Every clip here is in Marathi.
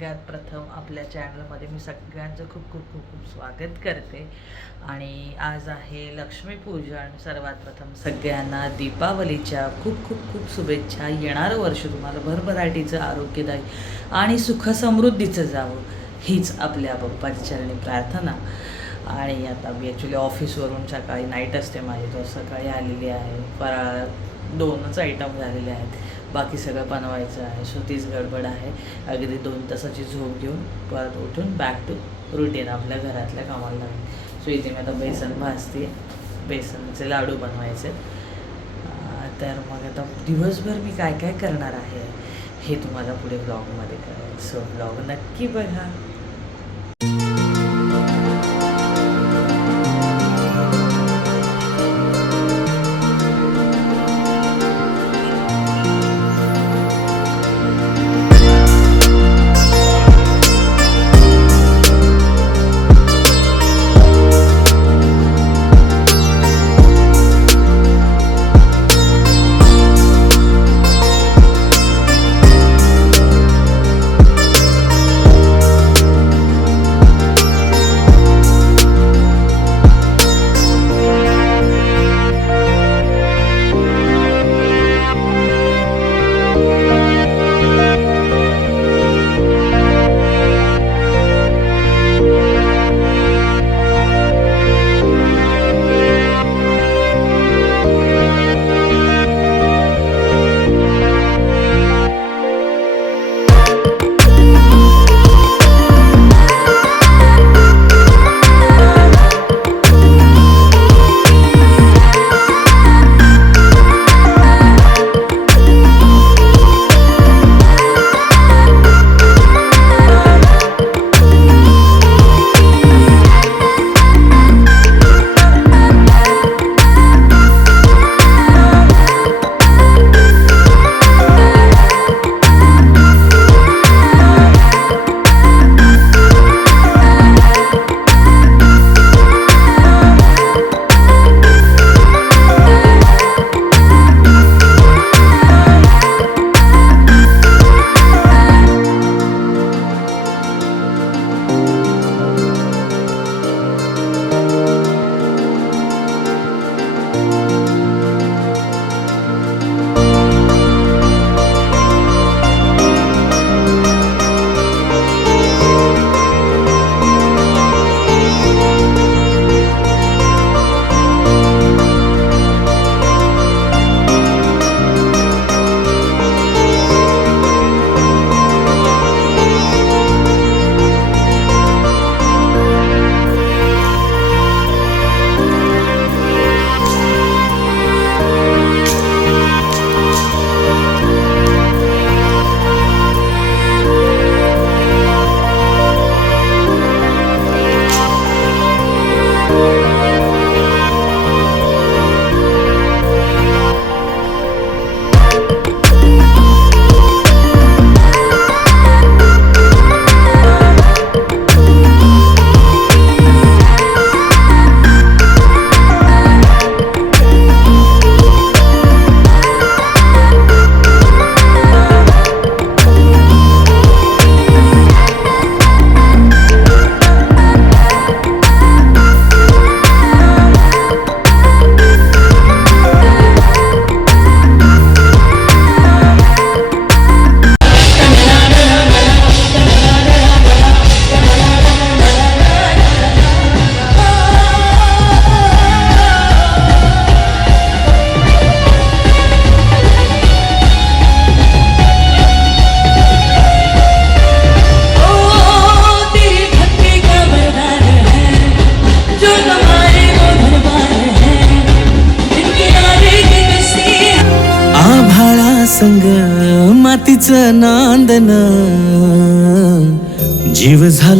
सगळ्यात प्रथम आपल्या चॅनलमध्ये मी सगळ्यांचं खूप खूप खूप खूप स्वागत करते. आणि आज आहे लक्ष्मीपूजन सर्वात प्रथम. सगळ्यांना दीपावलीच्या खूप खूप खूप शुभेच्छा. येणारं वर्ष तुम्हाला भरभराटीचं आरोग्यदायी आणि सुखसमृद्धीचं जावं. हीच आपल्या बाप्पाच्या चरणी प्रार्थना. आणि आता मी ॲक्च्युली ऑफिसवरून सकाळी नाईट असते माझी. तर सकाळी आलेली आहे. फराळ दोनच आयटम झालेले आहेत. बाकी सगळं बनवायचं आहे. सो तीच गडबड आहे. अगदी दोन तासाची झोप घेऊन परत उठून बॅक टू रुटीन आपल्या घरातल्या कामाला लागेल. सो इथे मी आता बेसन भाजते. बेसनचे लाडू बनवायचे. तर मग आता दिवसभर मी काय काय करणार आहे हे तुम्हाला पुढे ब्लॉगमध्ये कळेल. सो ब्लॉग नक्की बघा.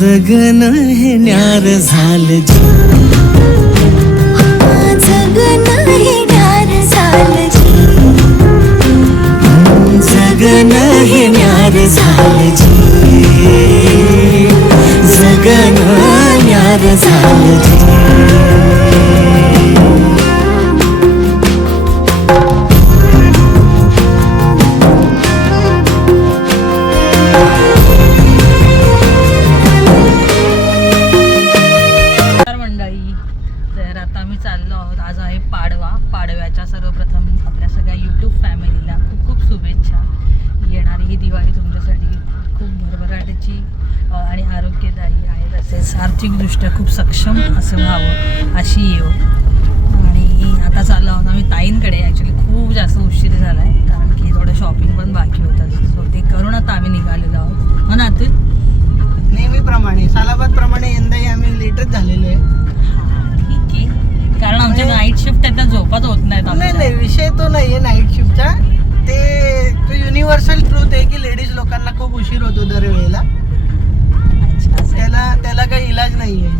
जगन हे न्यार झालं जी। जगन हे न्यार झालं जगन हे न्यार झालं जी। जगन न्यार झालं आर्थिकदृष्ट्या खूप सक्षम असं व्हावं अशी येव आणि आता चाललो आहोत आम्ही ताईंकडे. ॲक्च्युली खूप जास्त उशीर झाला आहे कारण की थोडं शॉपिंग पण बाकी होतं. सो ते करून आता आम्ही निघालेलो आहोत. हो ना अतुल? नेहमीप्रमाणे सालाबाद प्रमाणे यंदाही आम्ही लेटच झालेलो आहे. हा, ठीक आहे. कारण आमच्या नाईट शिफ्ट आहे त्या झोपाच होत नाहीत नाही आमच्या. नाही विषय तो नाही आहे नाईट शिफ्टचा ते तो युनिव्हर्सल ट्रूथ आहे की लेडीज लोकांना खूप उशीर होतो दरवेळेला. त्याला त्याला काही इलाज नाही आहे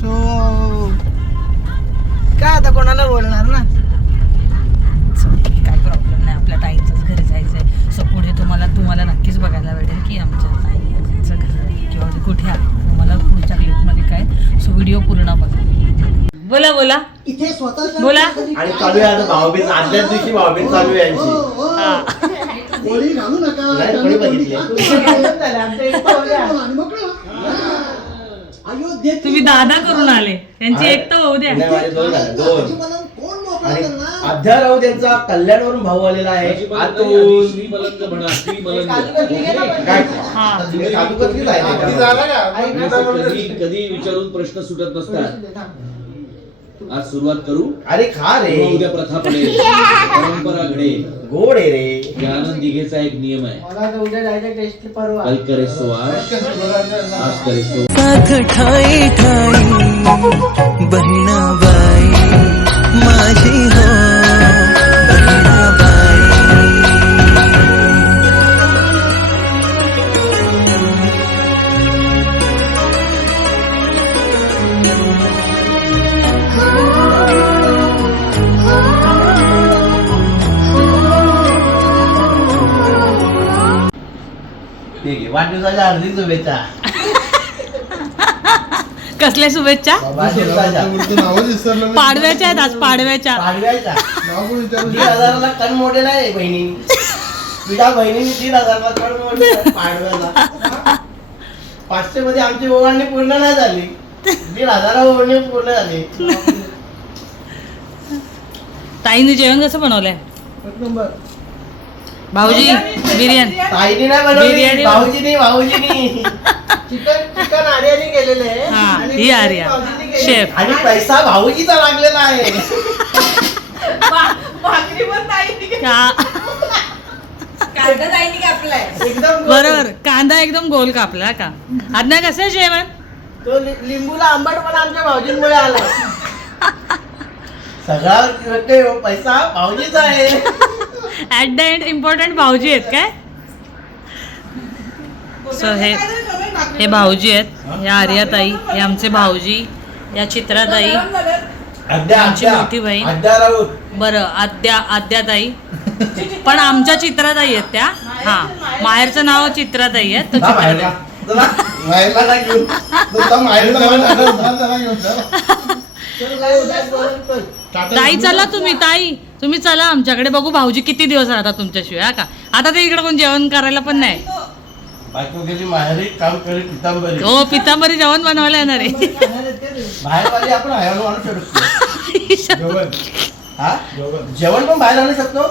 सो काय आता कोणाला बोलणार ना? काय प्रॉब्लेम नाही. आपल्या ताईंच्याच घरी जायचं आहे सो पुढे तुम्हाला तुम्हाला नक्कीच बघायला भेटेल की आमच्या ताईंचं घर किंवा कुठे आहे. तुम्हाला पुढच्या क्लिपमध्ये काय? सो व्हिडिओ पूर्ण बघा. बोला बोला. इथे स्वतः बोला. आणि चालू आहे आता भाऊबीज. आदल्याच दिवशी भाऊबीज चालू आहे यांची. हा. नाही कोणी बघितले? तुम्ही दादा करून आले. त्यांची एक तर होऊ द्या. नाही, माझे दोन. झाले, दोन आणि अध्या राहू त्यांचा कल्याणवरून भाऊ आलेला आहे. आतून. श्रीमलंग म्हणा श्रीमलंग काय? हा. तुम्ही काजूकतलीच आहे त्याच्यावर. कधी कधी विचारून प्रश्न सुटत नसतात. आज सुरुवात करू? अरे खा रे. उद्या प्रथा पडेल परंपरा घडेल गोड आहे रे. आनंद दिघेचा एक नियम आहे. मला तर उद्या जायचं टेस्ट परवा. कल करे सो आज आज करे सो ठाई ठाई बहिणाबाई माझी हो शुभेच्छा. कसल्या शुभेच्छा? वाढदिवसाच्या पाडव्याच्या आहेत आज पाडव्याच्या. दीड हजाराला कण मोडेल आहे बहिणीनी तुझ्या बहिणीने दीड हजाराला कण मोडेल पाडव्याला. पाचशे मध्ये आमची ओवाळणी पूर्ण नाही झाली. दीड हजारा ओवाळणी पूर्ण झाली. ताईने जेवण कसं बनवलंय? एक नंबर. भाऊजी बिर्याणी ताईने नाही बनवली. बिर्याणी- भाऊजीनी भाऊजीनी. चिकन चिकन आर्याने केलेले आहे. हा आणि ही आर्या. भाऊजींनी केलेलं शेफ. आणि पैसा भाऊजीचा लागलेला आहे. का एकदम बरोबर. कांदा एकदम गोल कापला का? आज्ञा कसं आहे जेवण तो लि- लिंबूला आंबट पण आमच्या भाऊजींमुळे आलाय. सगळा रट्टे पैसा भाऊजीचा आहे. ऍट द एंड इम्पॉर्टंट भाऊजी आहेत काय? सो हे हे भाऊजी आहेत. हे? आर्याताई हे आमचे भाऊजी या चित्राताई आमची मोठी बहीण. बरं आद्या आद्याताई. पण आमच्या चित्राताई आहेत त्या. हा माहेरचं नाव चित्राताई आहे तो जा बाहेरला. चित्राताई चला, ताई चला तुम्ही ताई तुम्ही चला आमच्याकडे बघू भाऊजी किती दिवस राहतात तुमच्याशिवाय हा का? आता ते इकडे कोण जेवण करायला पण नाही. बायको गेली माहेरी काम करी पितांबरी. हो पितांबरी जेवण बनवायला येणार आहे. बाहेर वाली आपण बाहेर आणू शकतो जेवण. हा? जेवण. पण बाहेर आणू शकतो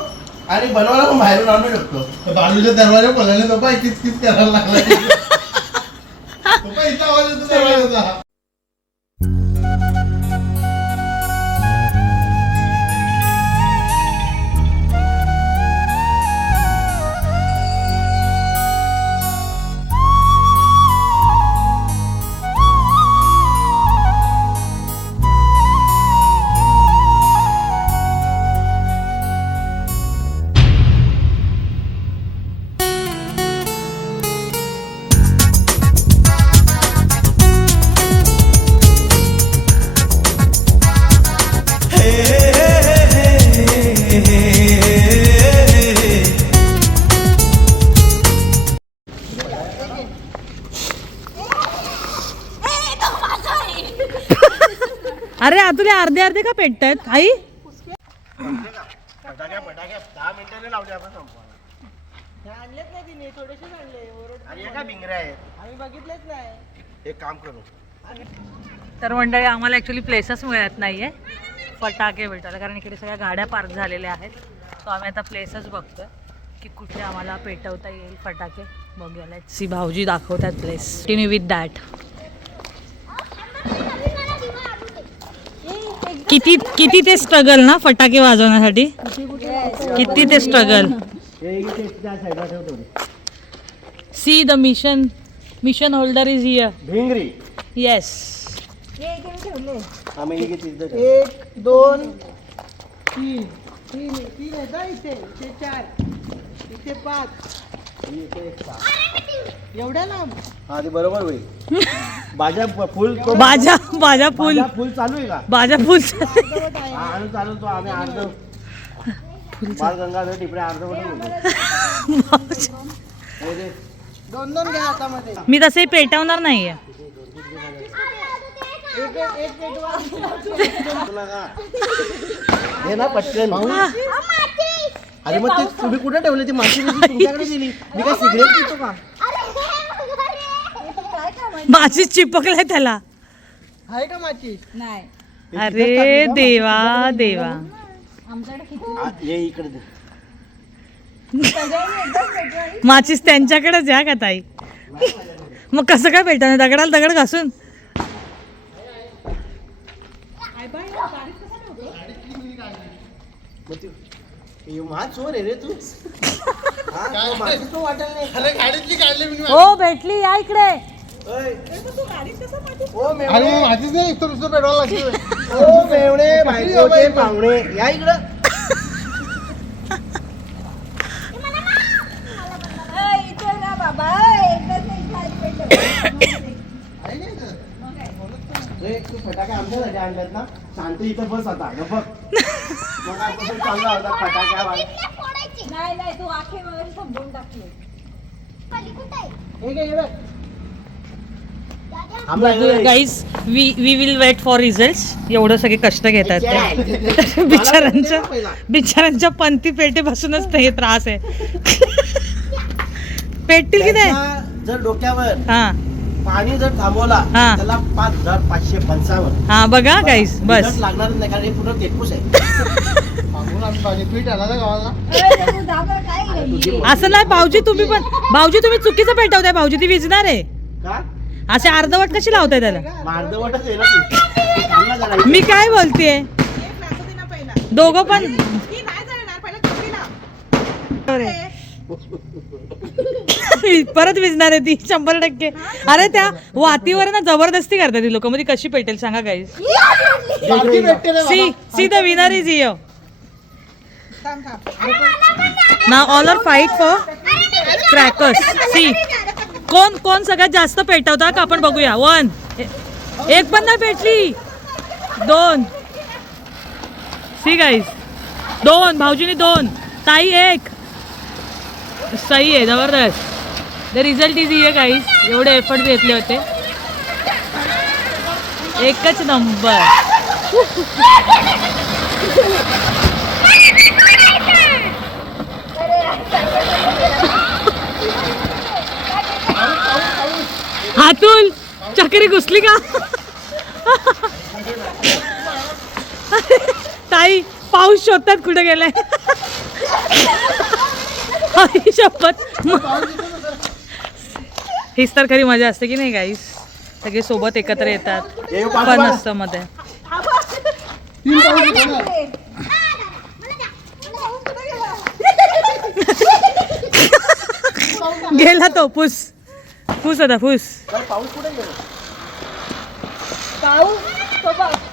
आणि बनवायला पण बाहेरून आणू शकतो. बाजूच्या दरवाजा तो पाय किच किच करायला लागला. तो पाय इथं आवाज येतो दरवाजाचा. अर्धे अर्धे का पेटतात आई? हे आणलेच नाही तिने आणले एका भिंगऱ्या आहेत. आम्ही बघितलेच नाही. एक काम करू. तर मंडळी आम्हाला ॲक्च्युली प्लेसच मिळत नाही आहे फटाके भेटायला कारण इकडे सगळ्या गाड्या पार्क झालेल्या आहेत. सो आम्ही आता प्लेसच बघतोय. की कुठे आम्हाला पेटवता येईल फटाके. बघूया सी भाऊजी दाखवतात प्लेस टिनी विथ दॅट किती किती ते स्ट्रगल ना फटाके वाजवण्यासाठी? किती ते स्ट्रगल हे see the mission mission holder is here Bhingri yes. एक दोन तीन. तीन तीन हा इथे? इथे चार. इथे पाच. एवढ्या लांब? हा ते बरोबर होईल. भाज्या फुल तो बाजा बाजा फुल. भाज्या फुल चालू आहे का? बाजा फुल हा आणून चालू तो आम्ही अर्ध बाल गंगाधर टिपरे अर्ध दोन दोन घ्या हातामध्ये. मी तसे पेटवणार नाहीये. एक एक एक पेटवा. हे ना पटकन. अरे मग ते तुम्ही कुठे ठेवले? ती माशी बिशी तुमच्याकडे दिली मी काय सिगरेट पितो का? माझी चिपकलाय त्याला. आहे का माची अरे देवा देवा. आ, ये इकडे दे. माचीस त्यांच्याकडेच या का ताई? मग कसं काय पेटवणार? दगडाला दगड घासून? मग ते- चोर आहे रे तू. हा, तो वाटेल नाही. अरे गाडीतली काढली मी हो भेटली या इकडे. अरे माझीच नाही इथं नुसतं पेट्रोल लागतं. ओ मेवणे बायकोचे पाहुणे. या इकडं. रे, तू फटाके आमच्यासाठी आणल्यात ना? शांत इथं बस आता. बघ मग आजपासून चांगला होता फटाक्या वाज- नाही नाही तू आखे वगैरे समजून टाकले. हे घे, हे बघ. आमला इकडे- guys we we will wait for result एवढं सगळे कष्ट घेतात ते. मला बिचारांच्या पंथी पेटेपासूनच ते हे त्रास आहे. पेटतील की नाही? त्याच्या जर डोक्यावर हा. पाणी जर थांबवला हा. त्याला पाच हजार पाचशे पंचावन्न. हा बघा गाईस बस. लागणारच नाही कारण हे पूर्ण तेटपूस आहे. मागून आम्ही पाणी पीठ आला ना गावाला. तुझी असं नाही भाऊजी तुम्ही पण भाऊजी तुम्ही चुकीचं पेटवताय भाऊजी ती विजणार आहे. का? असे अर्धवट कशी लावताय त्याला? मार्दवटच आहे ना ती. ती थांबला जरा इथे. मी काय बोलतेय दोघं पण परत विजणार आहे ती शंभर टक्के. अरे त्या वातीवर ना जबरदस्ती करतात ती लोक. मध्ये कशी पेटेल सांगा ना see see the winner is here ना all are fight for crackers see कोण कोण सगळ्यात जास्त पेटवता का आपण बघूया. वन एक पण नाही पेटली. दोन. सी गाईज दोन. भाऊजीने दोन. ताई एक. सही आहे जबरदस्त. द रिझल्ट इज ये काहीच एवढे एफर्ट घेतले होते. एकच नंबर हातून चक्री घुसली का? ताई पाऊस शोधतात कुठे गेलाय? आई शपथ हीच तर खरी मजा असते की नाही गाईस सगळे सोबत एकत्र येतात. पण. असतं मध्ये. गेला तो फुस. फुस होता फुस. पाऊस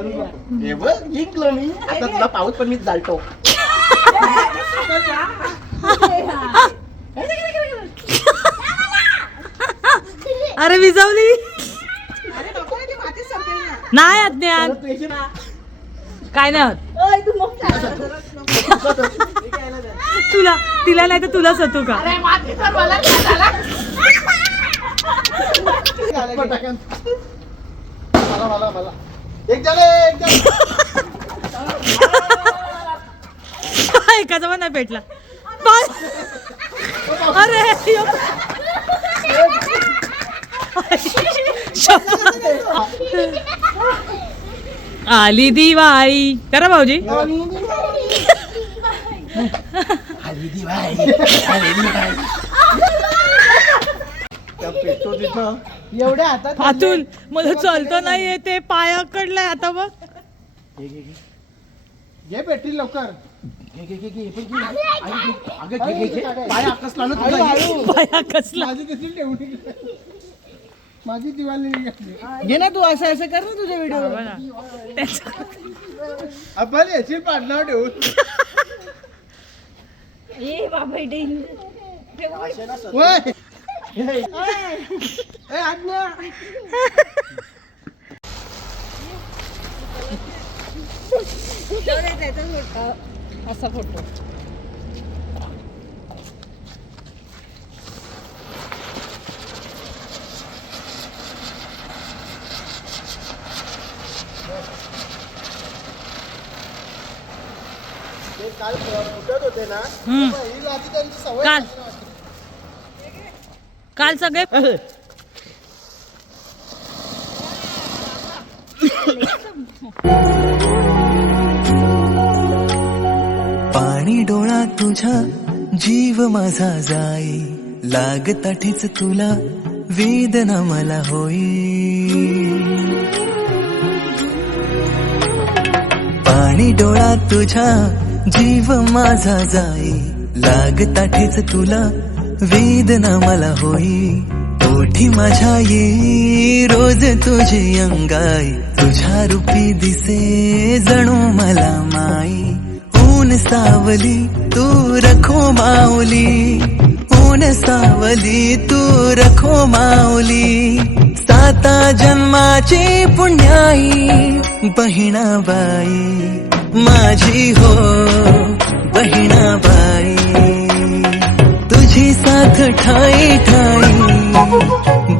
हे बघ जिंकलो मी. आता तुला पाऊस पण मीच जालतो अरे विजवली. नाही अज्ञान काय नाही होत तुला तिला नाही तर तुलाच होतो का? मला मला मला. एक झालं एक झालं एकाचा पण नाही पेटला. बाय. अरे यो. आली दिवाळी. करा भाऊजी. त्या पेटतो तिथं. एवढ्या हातात अतुल मला चालतं नाही येते पायाकडलाय आता बघ. घे पेटतील लवकर. घे, घे, घे, घे, पण घे. आई, घे. अगं, घे, घे, घे. पाय आकसला ना तुझा, घे. पाया कसला. माझी कशी ठेवली माझी दिवाळी. घे ना तू असं असं कर ना तुझ्या व्हिडिओ बघ. आपण येशील पाडणार ठेवून होय ए, आज्ञा. असा फोटो काल फुटत होते ना. ही आधी त्यांची सवय काल सगळे पाणी डोळा तुझ्या जीव माझा जाई. लागताठीच तुला वेदना मला होई. पाणी डोळा तुझ्या जीव माझा जाई. लागताठीच तुला वेदना मला होई. ओठी माझ्या ये. रोज तुझी अंगाई. तुझ्या रूपी दिसे जणू मला माई. ऊन सावली तू रखो माऊली. ऊन सावली तू रखो माऊली. साता जन्माची पुण्याई बहिणाबाई. माझी हो बहिणाबाई. तुझी साथ ठाई ठाई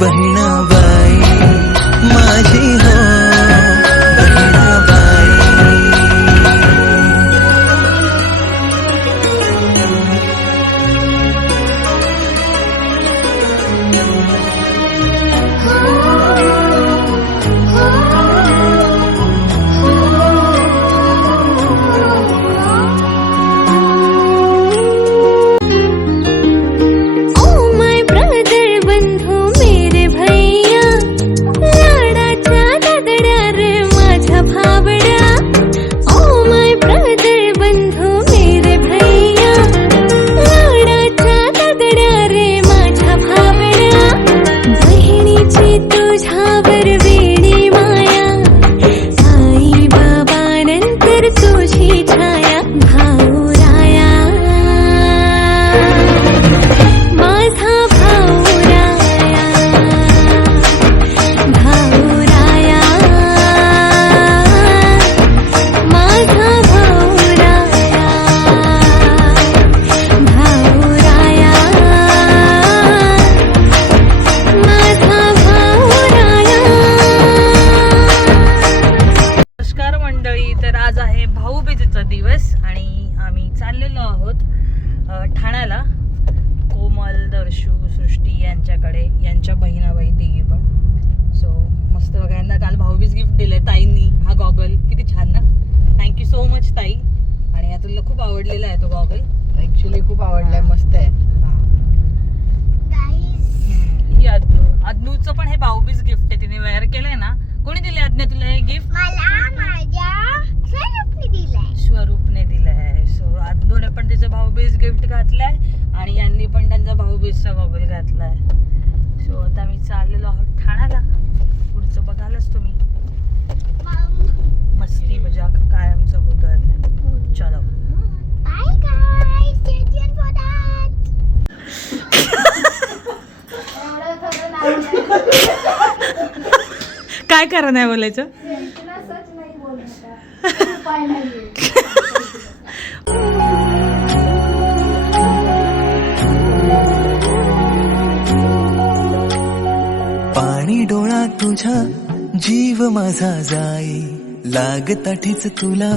बहिणाबाई आवडलेला आहे तो गॉगल. ऍक्च्युली खूप आवडलाय मस्त आहे. ही. अदनू अदनूचं पण हे भाऊबीज गिफ्ट आहे तिने वेअर केलंय ना. कोणी दिले अज्ञा तुला हे गिफ्ट मला माझ्या स्वरूपने दिलाय. स्वरूपने दिलंय. सो अदनूने पण तिचं भाऊबीज गिफ्ट घातलंय आणि यांनी पण त्यांचा भाऊबीजचा गॉगल घातलाय. सो आता मी चाललेलो आहोत करा नाही बोलायचं? पाणी डोळा तुझ्या जीव माझा जाई. लागताठीच तुला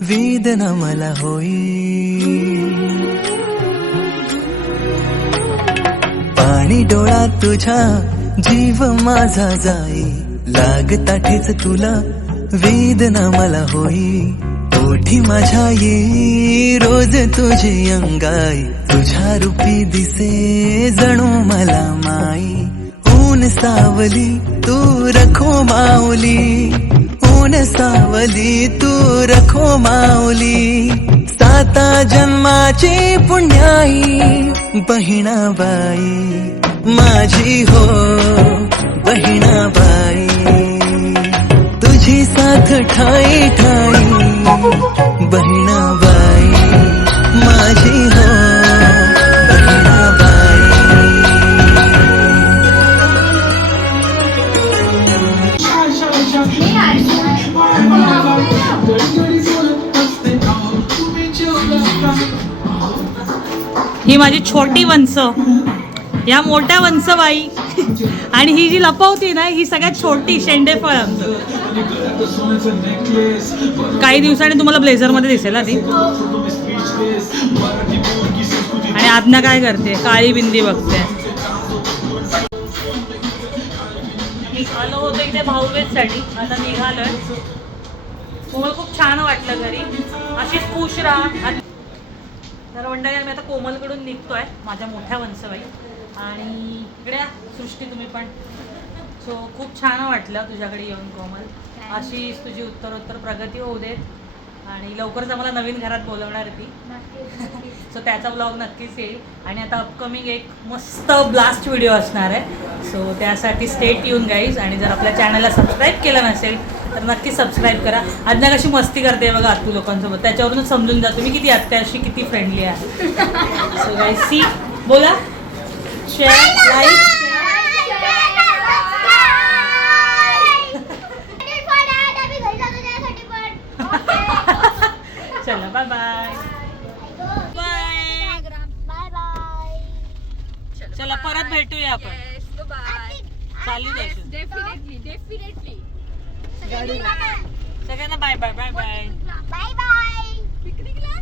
वेदना मला होई. पाणी डोळा तुझ्या जीव माझा जाई. लागताठीच तुला वेदना मला होई. ओठी माझ्या ये रोज तुझे अंगाई. तुझ्या रूपी दिसे जणू मला माई. ऊन सावली तू रखो माऊली. ऊन सावली तू रखो माऊली. साता जन्माची पुण्याई बहिणाबाई माझी हो. बहिणाबाई तुझी साथ ठाई ठाई बहिणाबाई माझी हो बहिणाबाई ही माझी छोटी वंश या मोठ्या वंशबाई आणि ही जी लपवती ना ही सगळ्यात छोटी शेंडेफळ आमचं. काही दिवसांनी तुम्हाला ब्लेझरमध्ये दिसेल हा ती. आणि आज्ञा काय करते? काळी बिंदी बघते. आलो होतो इथे भाऊबेजसाठी. आता निघालोय. मला खूप छान वाटलं घरी. अशीच खुश राहा. तर मंडळी आम्ही आता कोमलकडून निघतोय माझ्या मोठ्या वंशबाई आणि इकडे सृष्टी तुम्ही पण. सो खूप छान वाटलं तुझ्याकडे येऊन कोमल. अशीच तुझी उत्तरोत्तर प्रगती होऊ देत. आणि लवकरच आम्हाला नवीन घरात बोलवणार ती. सो त्याचा ब्लॉग नक्कीच येईल. आणि आता अपकमिंग एक मस्त ब्लास्ट व्हिडिओ असणार आहे. सो त्यासाठी स्टेट येऊन गाईज आणि जर आपल्या चॅनलला सबस्क्राईब केलं नसेल तर नक्की सबस्क्राईब करा. आज्ञा कशी मस्ती करते बघा आतू लोकांसोबत. त्याच्यावरूनच समजून जा तुम्ही किती अत्याशी किती फ्रेंडली आहे. सो गाईज सी बोला. शेअर लाईक चला बाय बाय बाय चला परत भेटूया आपण चालू द्यायचं सगळ्यांना बाय बाय बाय बाय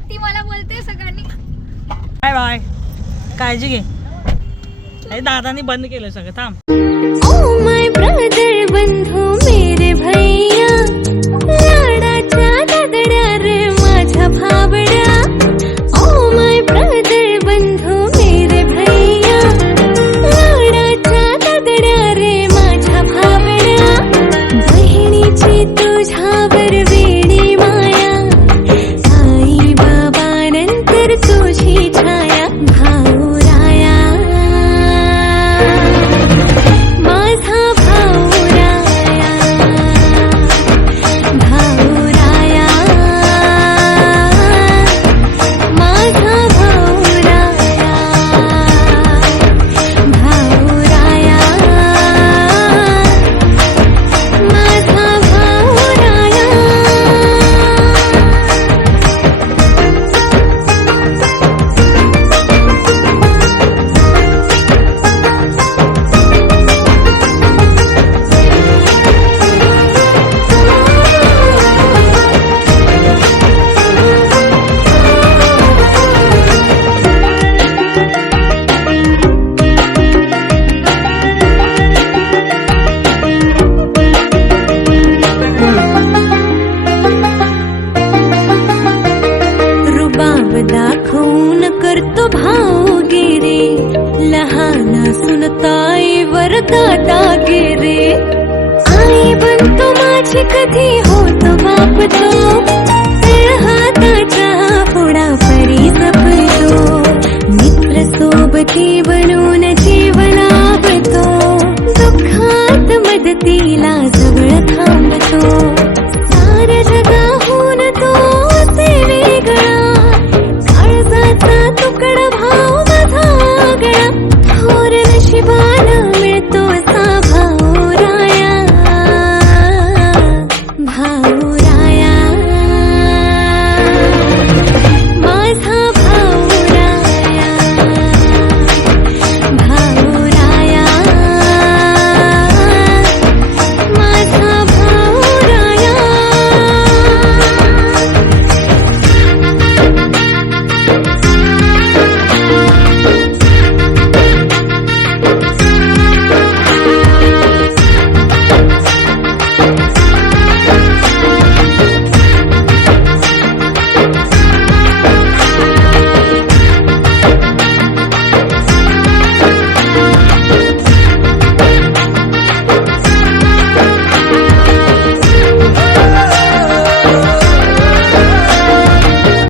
ती मला बोलते सगळ्यांनी. बाय बाय काळजी घे. अरे दादानी बंद केलं सगळं थांब. ओ माय ब्रदर बंधू मेरे भाई.